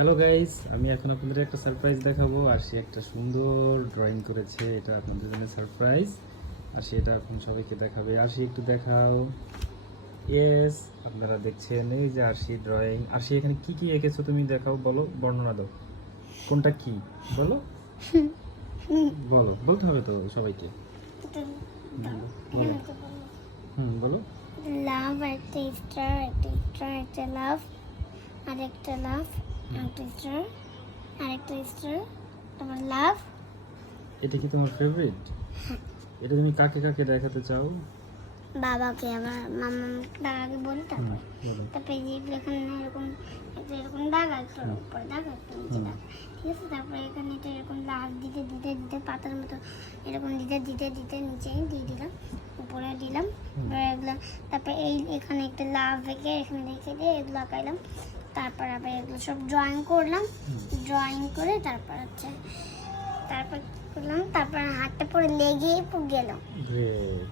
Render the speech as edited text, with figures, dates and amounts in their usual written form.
Hello guys, আমি এখন আপনাদের একটা সারপ্রাইজ দেখাবো। আর সে একটা সুন্দর ড্রয়িং করেছে, এটা আপনাদের জন্য সারপ্রাইজ। আর সেটা এখন সবাইকে দেখাবে। আরশি একটু দেখাও। ইয়েস, আপনারা দেখছেন এই যে আরশি ড্রয়িং। আরশি এখানে কি কি এঁকেছো তুমি দেখাও, বলো, বর্ণনা দাও। কোনটা কি বলো, বলো, বলতে হবে তো সবাইকে। বলো। লাভ, একটা স্টার, একটা লাভ, আরেকটা লাভ, একটা স্টার, আরেকটা স্টার, তোমার লাভ। এটা কি তোমার ফেভারিট? এটা তুমি কাকে কাকে দেখাতে চাও? বাবাকে, আবার দাদাকে বলি। তারপরে বলো। তারপরে যেগুলো এখানে এরকম একটা এরকম দাগ, একটা উপরে দাগ, একটা নিচে দাগ, ঠিক আছে। তারপরে এখানে এটা এরকম লাভ দিতে দিতে দিতে পাতার মতো এরকম দিতে দিতে দিতে নিচে দিয়ে দিলাম, উপরে দিলাম। এবার এগুলো তারপরে এখানে একটা লাভ এঁকে এখানে রেখে দিয়ে এগুলো আঁকাইলাম। তারপর আবার এগুলো সব ড্রয়িং করলাম। ড্রয়িং করে তারপর তারপর করলাম। তারপর হাতটা পরে লেগে গেল। গ্রেট।